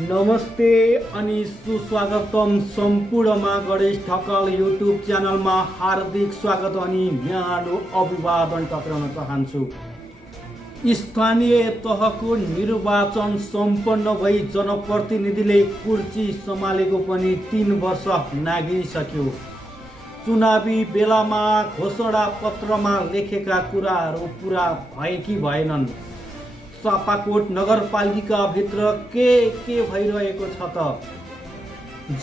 नमस्ते अनि सुस्वागतम सम्पूर्णमा गणेश ढकाल युट्युब च्यानलमा हार्दिक स्वागत अनि न्यानो अभिवादन टक्राउन चाहन्छु। स्थानीय तहको निर्वाचन सम्पन्न भई जनप्रतिनिधिले कुर्सी सम्हालेको पनि 3 वर्ष नागिसक्यो। चुनावी बेलामा घोषणा पत्रमा लेखेका कुराहरू पूरा भए कि भएनन्? चापाकोट नगरपालिका भित्र के भइरहेको छ त?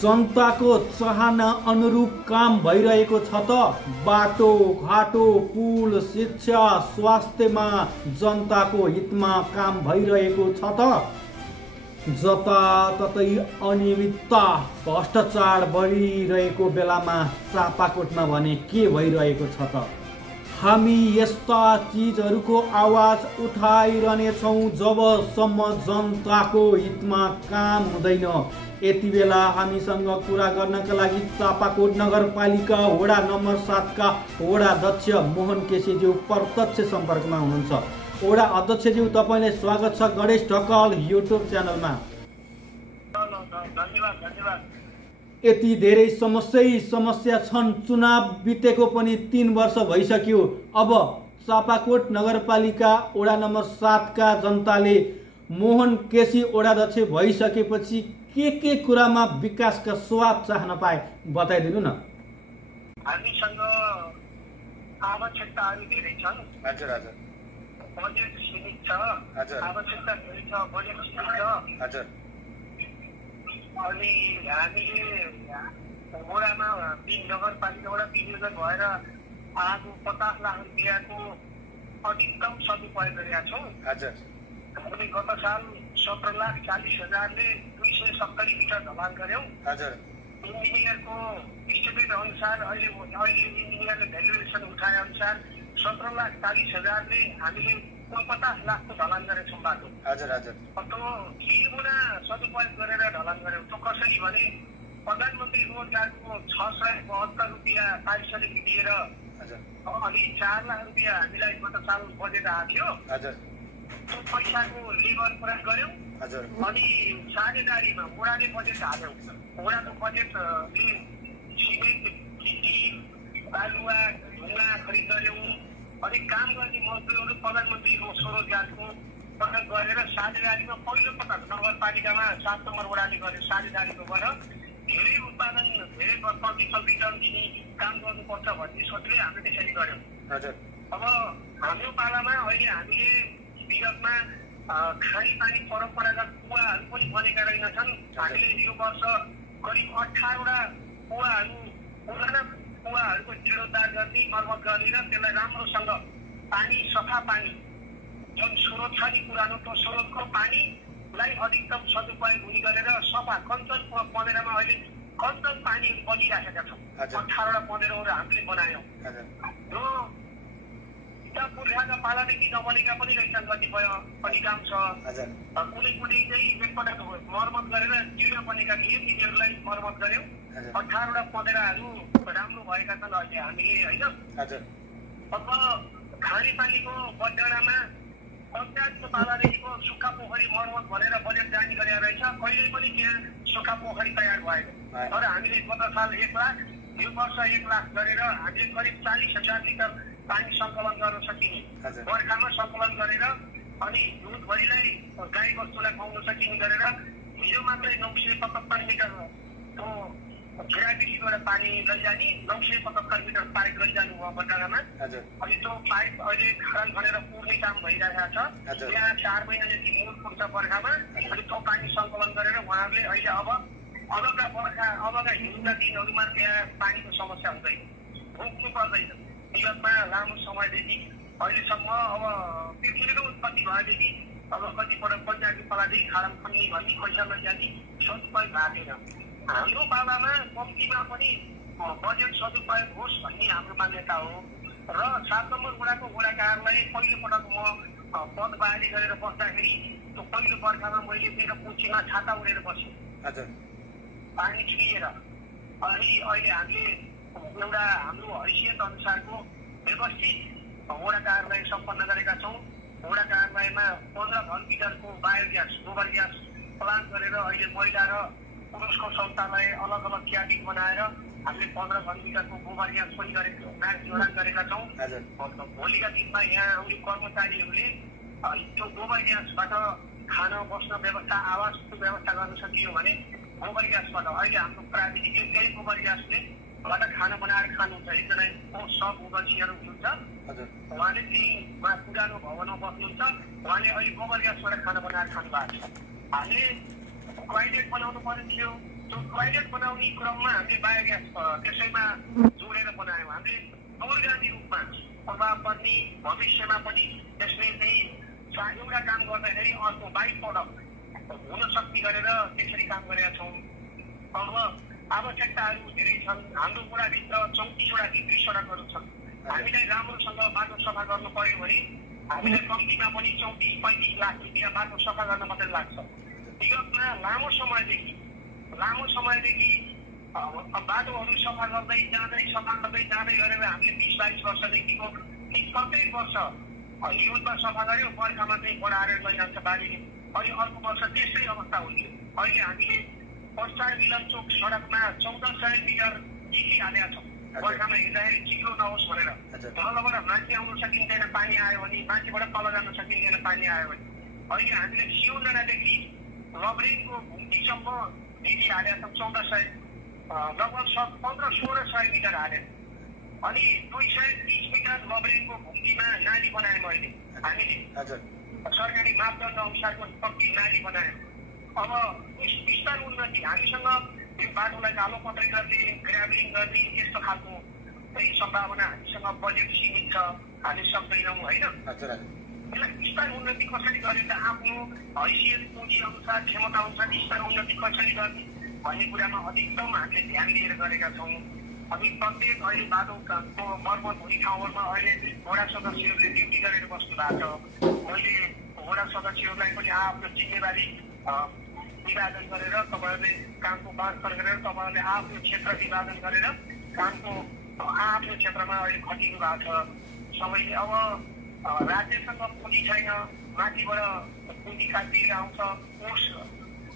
जनताको चाहना अनुरूप काम भइरहेको छ त? बाटो घाटो पुल शिक्षा स्वास्थ्यमा जनताको हितमा काम भइरहेको छ त? जताततै अनियमितता भ्रष्टाचार बढिरहेको बेलामा चापाकोटमा भने के भइरहेको छ त? हामी यस्ता चिजहरूको आवाज उठाइरहनेछौँ जबसम्म जनताको हितमा काम हुँदैन। यति बेला हामीसँग कुरा गर्नका लागि चापाकोट नगरपालिका वडा नम्बर 7 का वडा अध्यक्ष मोहन केसीज्यू प्रत्यक्ष सम्पर्कमा हुनुहुन्छ। वडा अध्यक्षज्यू, तपाईँलाई स्वागत छ गणेश ढकाल युट्युब च्यानलमा। धन्यवाद। यति धेरै समस्या छन्। चुनाव बितेको पनि 3 वर्ष भइसक्यो। अब चापाकोट नगरपालिका वडा नम्बर 7 का जनताले मोहन केसी वडाध्यक्ष भइसकेपछि के कुरामा विकासका स्वाद चाहन पाए बताइदिनु न। हामीसँग आवश्यकताहरू धेरै छन्। हजुर। बजेट सीमित छ। आवश्यकता धेरै छ, बजेट सीमित छ। हजुर। अनि हामीले वडामा नगरपालिकाबाट विनियोजन भएर आज 50 लाख रुपियाँको अधिकतम सदुपयोग गरेका छौँ। हजुर। हामीले गत साल 17,40,000ले 270 मिटर ढलान गर्यौँ। हजुर। इन्जिनियरको इस्टिमेट अनुसार अहिले इन्जिनियरले भ्यालुएसन उठाए अनुसार 17,40,000ले हामीले 50 लाखको ढलान गरेछौँ बाटो। हजुर। के गुणा सदुपयोग गरेर ढलान गर्यौँ। त्यो कसरी भने प्रधानमन्त्री रोजगारको 672 रुपियाँ पारिश्रमिक दिएर अनि 4 लाख रुपियाँ हामीलाई गत साल बजेट आएको थियो। त्यो पैसाको लेबर प्रयोग गर्यौँ। अनि साझेदारीमा वडाले बजेट हाल्यौँ। वडाको बजेटले सिमेन्ट गिटी बालुवा ढुङ्गा खरिद गर्यौँ। अनि काम गर्ने मजदुरहरू प्रधानमन्त्री स्वरोजगारको प्रयोग गरेर साझेदारीमा पहिलो पटक नगरपालिकामा 7 नम्बर वडाले गर्यो। साझेदारीको गरेर धेरै उत्पादन धेरै प्रतिशत रिटर्न दिने काम गर्नुपर्छ भन्ने सोचले हामीले त्यसरी गर्यौँ। अब हाम्रो पालामा अहिले हामीले विगतमा खानेपानी परम्परागत कुवाहरू पनि बनेका रहेनछन्। हामीले यो वर्ष करिब 18वटा पुराना कुवाहरूको जीर्णोद्धार गर्ने मर्मत गर्ने र त्यसलाई राम्रोसँग पानी सफा पानी जुन स्रोत छ नि पुरानो त्यो स्रोतको पानीलाई अधिकतम सदुपयोग हुने गरेर सफा कञ्चन पँधेरामा अहिले कञ्चन पानी बनिराखेका छौँ। 18वटा पँधेराहरू हामीले बनायौँ। यो पुर्खाका पालादेखि नबनेका पनि रहेछन् कतिपय अधिकांश। कुनै चाहिँ एकपटक मर्मत गरेर जीर्ण बनेका थिए, तिनीहरूलाई मर्मत गर्यौँ। 18वटा पँधेराहरू राम्रो भएका छन् अहिले हामीले होइन। अब खानेपानीको बजाडामा पञ्चायतको पालादेखिको सुक्खा पोखरी मर्मत भनेर बजेट जारी गरेका रहेछ। कहिले पनि त्यहाँ सुक्खा पोखरी तयार भएन। तर हामीले गत साल 1 लाख, यो वर्ष 1 लाख गरेर हामीले करिब 40,000 लिटर पानी सङ्कलन गर्न सकिने, बर्खामा सङ्कलन गरेर अनि दुधभरिलाई गाई बस्तुलाई खुवाउन सकिने गरेर हिजो मात्रै 975 मिटर खेराबिसीबाट पानी लैजाने 975 मिटर पाइप लैजानु भयो बजाडामा। अनि त्यो पाइप अहिले खाडल खनेर पुर्ने काम भइरहेको छ। त्यहाँ 4 महिना जति मूल पुग्छ बर्खामा। अनि त्यो पानी सङ्कलन गरेर उहाँहरूले अहिले अबका हिउँका दिनहरूमा त्यहाँ पानीको समस्या हुँदैन, भोग्नु पर्दैन। विगतमा लामो समयदेखि अहिलेसम्म अब पृथ्वीको उत्पत्ति भएदेखि अब कतिपल्ट पञ्चायती पालादेखि खाडल खन्ने भन्ने पैसा लैजाने सदुपयोग भएको छैन। हाम्रो पालामा कम्तीमा पनि बजेट सदुपयोग होस् भन्ने हाम्रो मान्यता हो। र 7 नम्बर वडाको वडा कार्यालय पहिलोपटक म पद बाहिरी गरेर बस्दाखेरि त्यो पहिलो बर्खामा मैले मेरो पुछीमा छाता उडेर बसेँ पानी छिरेर। अनि अहिले हामीले एउटा हाम्रो हैसियत अनुसारको व्यवस्थित वडा कार्यालय सम्पन्न गरेका छौँ। वडा कार्यालयमा 15 घन मिटरको बायोग्यास गोबर ग्यास प्लान गरेर अहिले महिला र पुरुषको शौचालय अलग अलग क्याबिन बनाएर हामीले 15 घन्टाको गोबर ग्यास पनि जोडान गरेका छौँ। भोलिका दिनमा यहाँ आउने कर्मचारीहरूले त्यो गोबर ग्यासबाट खान बस्न व्यवस्था आवासको व्यवस्था गर्न सकियो भने गोबर ग्यासबाट अहिले हाम्रो प्राविधिक त्यही गोबर ग्यासले खाना बनाएर खानुहुन्छ। एकजना सब ओभरसियर हुनुहुन्छ, उहाँले त्यही पुरानो भवनमा बस्नुहुन्छ, उहाँले अहिले गोबर ग्यासबाट खाना बनाएर खानु भएको छ। हामीले टोयलेट बनाउनु पर्ने थियो, त्यो टोयलेट बनाउने क्रममा हामीले बायोग्यास त्यसैमा जोडेर बनायौँ। हामीले दूरगामी रूपमा प्रभाव पर्ने भविष्यमा पनि त्यसले चाहिँ एउटा काम गर्दाखेरि अर्को बाई प्रडक्ट हुन सक्ने गरेर त्यसरी काम गरेका छौँ। अब आवश्यकताहरू धेरै छन्। हाम्रो वडाभित्र 34वटा भित्री सडकहरू छन्। हामीलाई राम्रोसँग बाटो सफा गर्नु पर्यो भने हामीलाई कम्तीमा पनि 34-35 लाख रुपियाँ बाटो सफा गर्न मात्रै लाग्छ। विगतमा लामो समयदेखि बाटोहरू सफा गर्दै जाँदै गरेर हामीले 20-22 वर्षदेखिको प्रत्येक वर्ष हिउँदमा सफा गऱ्यो, बर्खामा चाहिँ बढाएर लैजान्छ बारीले। अनि अर्को वर्ष त्यस्तै अवस्था हुन्थ्यो। अहिले हामीले पश्चार मिलन चोक सडकमा 1400 मिटर चिकिहालेका छौँ। बर्खामा हिँड्दाखेरि चिक्लो नहोस् भनेर। तलबाट माथि आउन सकिँदैन पानी आयो भने, माथिबाट तल जान सकिँदैन पानी आयो भने। अहिले हामीले सिउजनादेखि लबरेङको घुम्तीसम्म भिडी हालेका छौँ। 1400 लगभग 1500-1600 मिटर हाल्यो। अनि 230 मिटर लबरेङको घुम्तीमा नाली बनायौँ अहिले हामीले। सरकारी मापदण्ड अनुसारको कम्ती नाली बनायौँ। अब विस्तार उन्नति हामीसँग यो बाटोलाई कालो पत्रै गर्ने, ग्राभलिङ गर्ने त्यस्तो खालको चाहिँ सम्भावना हामीसँग बजेट सीमित छ, हामी सक्दैनौँ होइन। यसलाई विस्तार उन्नति कसरी गर्ने त आफ्नो हैसियत पुँजी अनुसार क्षमता अनुसार विस्तार उन्नति कसरी गर्ने भन्ने कुरामा अधिकतम हामीले ध्यान दिएर गरेका छौँ। अनि प्रत्येक अहिले बाटोको मर्मत हुने ठाउँहरूमा अहिले वडा सदस्यहरूले ड्युटी गरेर बस्नु भएको छ। मैले वडा सदस्यहरूलाई पनि आफ्नो जिम्मेवारी विभाजन गरेर तपाईँहरूले कामको बाँडफाँड गरेर तपाईँहरूले आफ्नो क्षेत्र विभाजन गरेर कामको आफ्नो क्षेत्रमा अहिले खटिनु भएको छ सबैले। अब राज्यसँग पुँजी छैन, माथिबाट पुँजी काटिएर आउँछ। कोष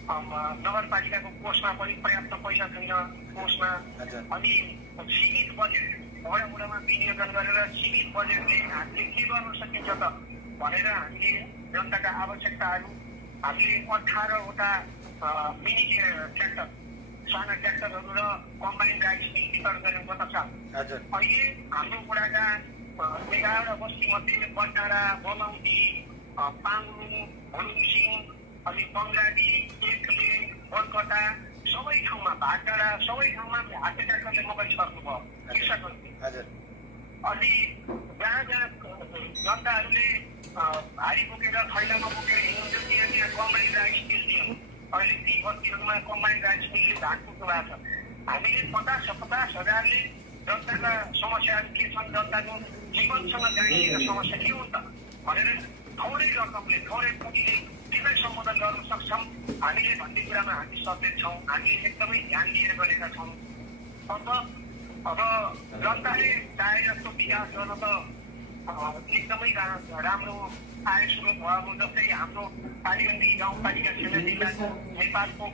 नगरपालिकाको कोषमा पनि पर्याप्त पैसा छैन कोषमा। अनि सीमित बजेट वडामा विनियोजन गरेर सीमित बजेटले हामीले के गर्न सकिन्छ त भनेर हामीले जनताका आवश्यकताहरू हामीले 18वटा मिनी ट्र्याक्टर, साना ट्र्याक्टरहरू र कम्बाइन राइस मिल वितरण गरेर गत साल। अहिले हाम्रो वडाका 11वटा बस्तीमध्ये बन्डारा, बलौदी, पाङलुङ, भोलुङसिङ, अनि बङ्गलाडी, एकले, कलकत्ता सबै ठाउँमा, भाटडाँडा सबै ठाउँमा हाते ट्र्याक्टरले मकै सर्नुभयो कृषकहरूले। अनि जहाँ जनताहरूले भारी बोकेर थैलामा बोकेर हिँड्थ्यो त्यहाँ कम्बाइन राइस मिल दियौँ। अहिले ती बस्तीहरूमा कम्बाइन राइस मिलले धान पुग्नु भएको छ। हामीले 50,000ले जनताका समस्याहरू के छन्, जनताको जीवनसँग जोडिएका समस्या के हुन् त भनेर थोरै रकमले थोरै पुँजीले त्यसलाई सम्बोधन गर्न सक्छौँ हामीले भन्ने कुरामा हामी सचेत छौँ। हामीले एकदमै ध्यान दिएर गरेका छौँ। अब जनताले चाहे जस्तो विकास गर्न त एकदमै राम्रो आय स्रोत भएको, जस्तै हाम्रो कालीगण्डकी गाउँपालिका छिमेक जिल्लाको नेपालको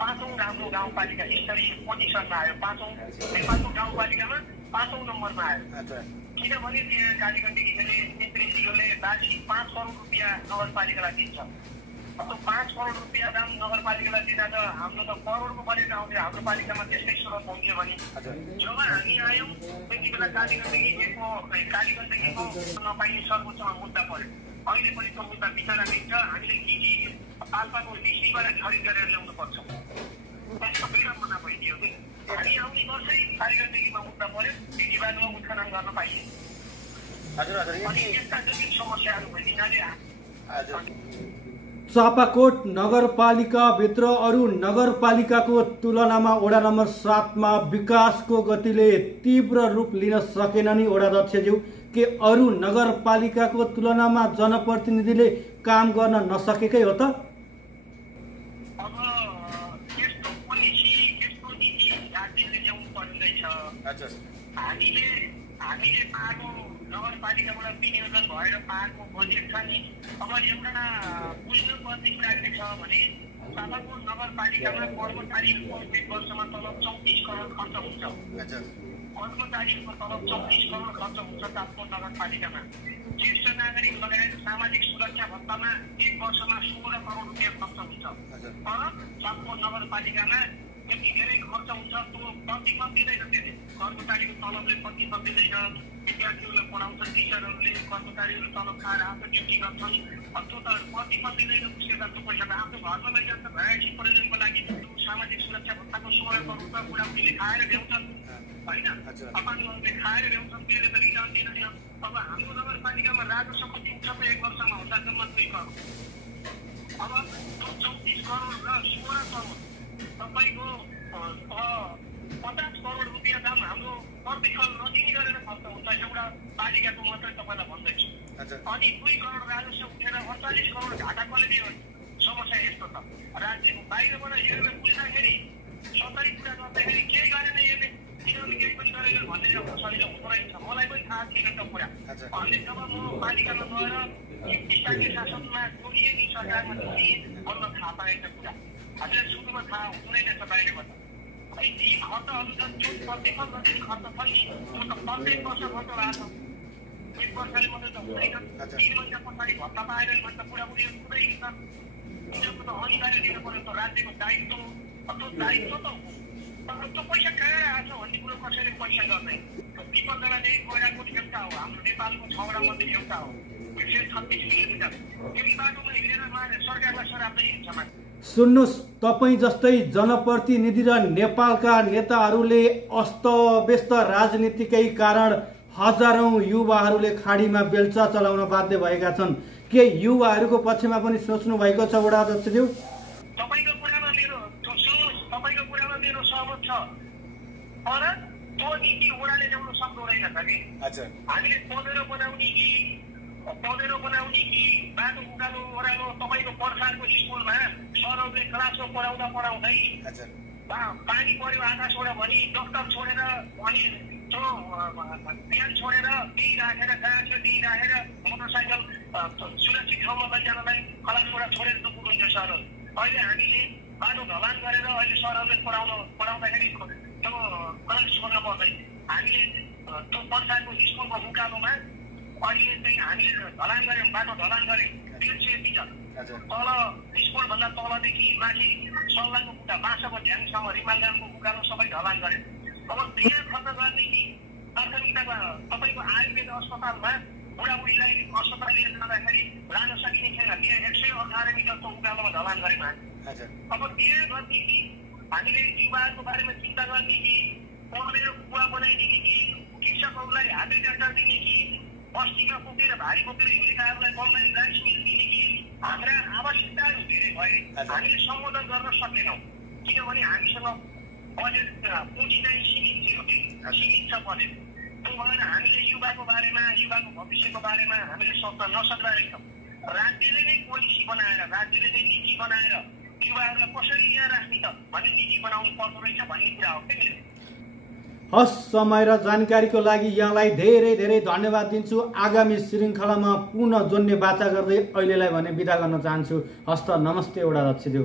5औं राम्रो गाउँपालिका स्तरीय पोजिसनमा आयो। नेपालको गाउँपालिकामा 5औं नम्बरमा आयो। किनभने त्यहाँ कालीगण्डकीले नेतृत्वले वार्षिक 5 करोड रुपियाँ नगरपालिकालाई दिन्छ। अब 5 करोड रुपियाँ दाम नगरपालिकालाई दिँदा त हाम्रो त करोडको बजेट आउँथ्यो। हाम्रो पालिकामा त्यस्तै स्रोत हुन्थ्यो भने जब हामी आयौँ त्यति बेला कालीगण्डकीको नपाइने सर्वोच्चमा मुद्दा पर्यो। अहिले पनि त्यो मुद्दा विचार लिन्छ। हामीले के पाल्पाको डिसीबाट खरिद गरेर ल्याउनु पर्छ, त्यसको विडम्बना भइदियो कि हामी आउने वर्षै कालीगण्डकीमा मुद्दा पर्यो, डिसीबाटमा उत्खनन गर्न पाइयो। अनि यस्ता जटिल समस्याहरू भइदिनाले चापाकोट नगरपालिकाभित्र अरू नगरपालिकाको तुलनामा वडा नम्बर 7मा विकासको गतिले तीव्र रूप लिन सकेन नि वडाध्यक्षज्यू? के अरू नगरपालिकाको तुलनामा जनप्रतिनिधिले काम गर्न नसकेकै हो त? अब यस्तो पोलिसी, यस्तो नीति राज्यले ल्याउनु पर्दैछ। हामीले पाएको नगरपालिकाबाट विनियोजन भएर पाएको बजेट छ नि। अब एउटा बुझ्नुपर्ने कुरा के छ भने चापाकोट नगरपालिकामा कर्मचारीहरूको 1 वर्षमा तलब 34 करोड खर्च हुन्छ। कर्मचारीहरूको तलब 34 करोड खर्च हुन्छ चापाकोट नगरपालिकामा। ज्येष्ठ नागरिक लगायत सामाजिक सुरक्षा भत्तामा 1 वर्षमा 16 करोड रुपियाँ खर्च हुन्छ। तर चापाकोट नगरपालिकामा यति धेरै खर्च हुन्छ, त्यो प्रतिफल दिँदैन। त्यसले कर्मचारीको तलबले प्रतिफल दिँदैन। विद्यार्थीहरूले पढाउँछ, टिचरहरूले कर्मचारीहरू तलब खाएर आफ्नो ड्युटी गर्छन्, त्यो त प्रतिफल दिँदैन। उसले त्यो पैसा त आफ्नो घरमा लैजान्छ। भ्याएसी प्रयोजनको लागि सामाजिक सुरक्षा भत्ताको 16 करोड रुपियाँ बुढाबुढीले खाएर ल्याउँछन् होइन, अपाङ्गहरूले खाएर ल्याउँछन्। त्यसले त रिटर्न दिँदैन। अब हाम्रो नगरपालिकामा राजस्व कति उठ्छ त 1 वर्षमा हुँदासम्म 2 करोड। अब त्यो 34 करोड र 16 करोड तपाईँको 50 करोड रुपियाँ दाम हाम्रो प्रतिफल नदिने गरेर खर्च हुन्छ। एउटा पालिकाको मात्रै तपाईँलाई भन्दैछु। अनि 2 करोड राजस्व उठेर 48 करोड घाटा कसले दियो? समस्या यस्तो छ, राज्यको बाहिरबाट हेरेर बुझ्दाखेरि सरकारी कुरा गर्दाखेरि केही गरेन यसले, किनभने केही पनि गरेन भन्ने सजिलो हुँदो रहेछ। मलाई पनि थाहा थिएन त्यो कुरा। अहिले जब म पालिकामा गएर स्थानीय शासनमा जोडिए नि सरकारमा जोडिए बल्ल थाहा पाएछ कुरा। हामीलाई सुरुमा थाहा हुँदैन रहेछ बाहिरबाट। अनि ती खर्चहरू जुन प्रतिफल गर्ने खर्च छ नि, त्यो त प्रत्येक वर्ष खर्च भएको छ। 1 वर्षले मात्रै त हुँदैन। 3 महिना पछाडि भत्ता पाएर भने त बुढाबुढीहरू पुरै हिँड्छन्। उनीहरूको त अनिवार्य दिनु पर्यो, त राज्यको दायित्व हो। त्यो दायित्व त हो, तर त्यो पैसा कहाँ आएको छ भन्ने कुरो कसैले पैसा गर्दैन। विपदजनादेखि कोइराकोट एउटा हो, हाम्रो नेपालको 6वटा मध्ये एउटा हो। 136 किलोमिटर यही बाटोमा हिँडेर मारे सरकारलाई सराप्दै हिँड्छ मान्छे। सुन्नुहोस्, तपाईँ जस्तै जनप्रतिनिधि र नेपालका नेताहरूले अस्तव्यस्त राजनीतिकै कारण हजारौं युवाहरूले खाडीमा बेल्चा चलाउन बाध्य भएका छन्। के युवाहरूको पक्षमा पनि सोच्नु भएको छ वडा अध्यक्षज्यू? तपाईँको कुरामा मेरो सहमत छ, तर त्यो नीति वडाले ल्याउन सक्दो रहेन कि। हामीले पँधेरो बनाउने कि बाटो उकालो ओह्रालो तपाईँको पर्खालको स्कुलमा सरहरूले क्लासमा पढाउँदै पानी पर्यो आकाशबाट भनी दफ्तर छोडेर अनि त्यो प्यान छोडेर त्यही राखेर जहाँ थियो त्यही राखेर मोटरसाइकल सुरक्षित ठाउँमा लैजानलाई क्लासबाट छोडेर त पुग्दैन सरहरू। अहिले हामीले बाटो ढलान गरेर अहिले सरहरूले पढाउँदाखेरि त्यो क्लास छोड्न पर्दैन। हामीले त्यो पर्खालको स्कुलको उकालोमा अहिले चाहिँ हामीले ढलान गऱ्यौँ, बाटो ढलान गऱ्यौँ 150 मिटर तल स्कुलभन्दा तलदेखि माथि सल्लाहको बुट्टा बाँसको ढ्याङसम्म रिमालगामको उकालो सबै ढलान गऱ्यौँ। अब त्यहाँ खर्च गर्ने कि प्राथमिकतामा तपाईँको आयुर्वेद अस्पतालमा बुढाबुढीलाई अस्पताल लिएर जाँदाखेरि लान सकिने छैन। त्यहाँ 118 मिटरको उकालोमा ढलान गऱ्यौँ हामी। अब त्यहाँ गर्ने कि हामीले युवाहरूको बारेमा चिन्ता गर्ने कि पढेर कुवा बनाइदिने कि कृषकहरूलाई हाते ट्र्याक्टर दिने कि बस्तीमा पुगेर भारी बोकेर हिँडेकाहरूलाई बन्ने राइस मिल दिने कि हाम्रा आवश्यकताहरू धेरै भए हामीले सम्बोधन गर्न सकेनौँ। किनभने हामीसँग बजेट पुँजी चाहिँ सीमित छ बजेट। त्यो भएर हामीले युवाको बारेमा युवाको भविष्यको बारेमा हामीले सोच्न नसक्दा रहेछौँ। राज्यले नै पोलिसी बनाएर राज्यले नै नीति बनाएर युवाहरूलाई कसरी यहाँ राख्ने त भन्ने नीति बनाउनु पर्दो रहेछ भन्ने कुरा हो कि। हस्, समय र जानकारीको लागि यहाँलाई धेरै धेरै धन्यवाद दिन्छु। आगामी श्रृङ्खलामा पुनः जोड्ने बाचा गर्दै अहिलेलाई भने बिदा गर्न चाहन्छु। हस्त नमस्ते वडा अध्यक्षज्यू।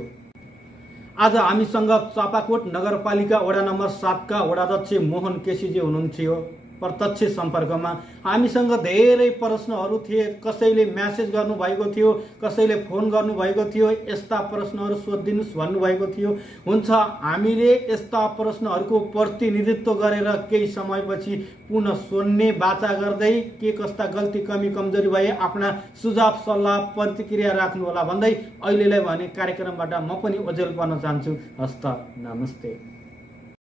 आज हामीसँग चापाकोट नगरपालिका वडा नम्बर 7 का वडाध्यक्ष मोहन केसीजी हुनुहुन्थ्यो प्रत्यक्ष सम्पर्कमा। हामीसँग धेरै प्रश्नहरू थिए, कसैले म्यासेज गर्नुभएको थियो, कसैले फोन गर्नुभएको थियो, यस्ता प्रश्नहरू सोधिदिनुहोस् भन्नुभएको थियो। हुन्छ, हामीले यस्ता प्रश्नहरूको प्रतिनिधित्व गरेर केही समयपछि पुनः सोध्ने बाचा गर्दै के कस्ता गल्ती कमी कमजोरी भए आफ्ना सुझाव सल्लाह प्रतिक्रिया राख्नुहोला भन्दै अहिलेलाई भने कार्यक्रमबाट म पनि ओझेल पर्न चाहन्छु। हस्त नमस्ते।